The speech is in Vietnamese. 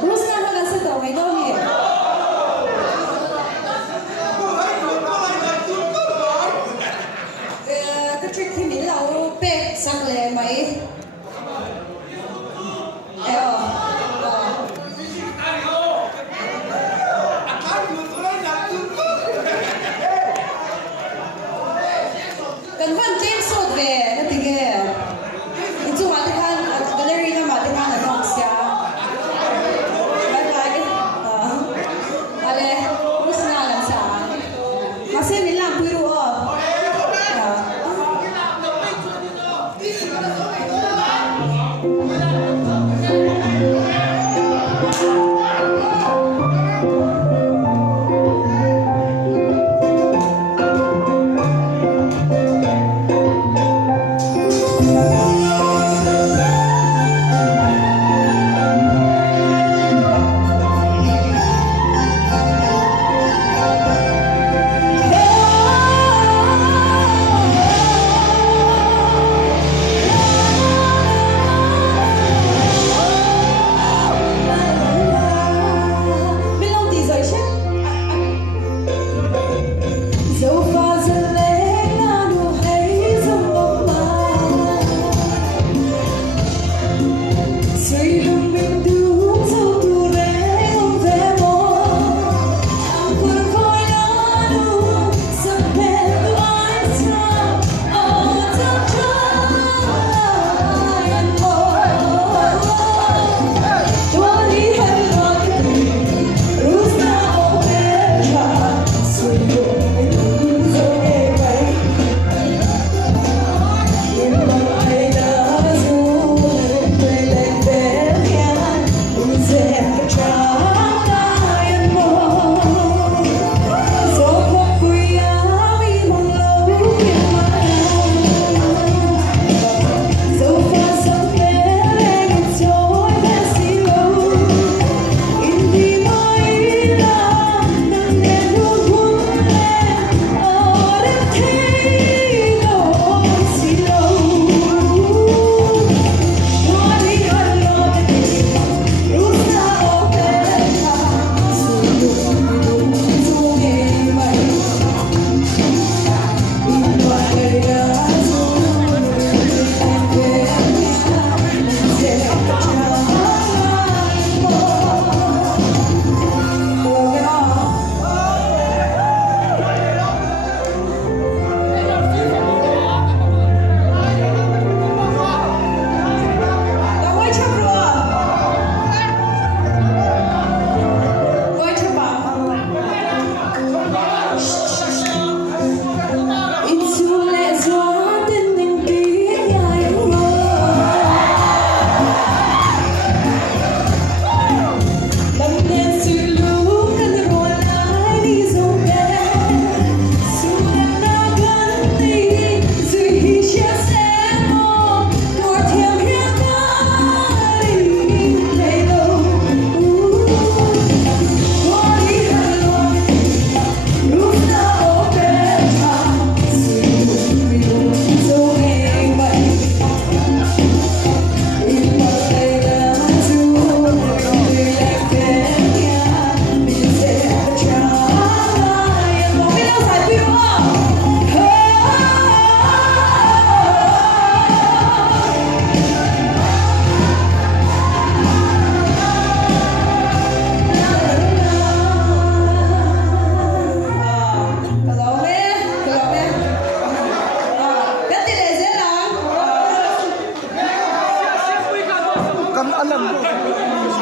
Bruce na magasa to, may dohi. Cái trick thì mình lâu bếp sắc lệ mấy. Cần văn trên sốt về, nó thì ghê. Mình chung mà gallery na mà thì là nó xia. Bye bye. Ale, Bruce na lang sa. Kasi mình làm quy đồ. Alam mo.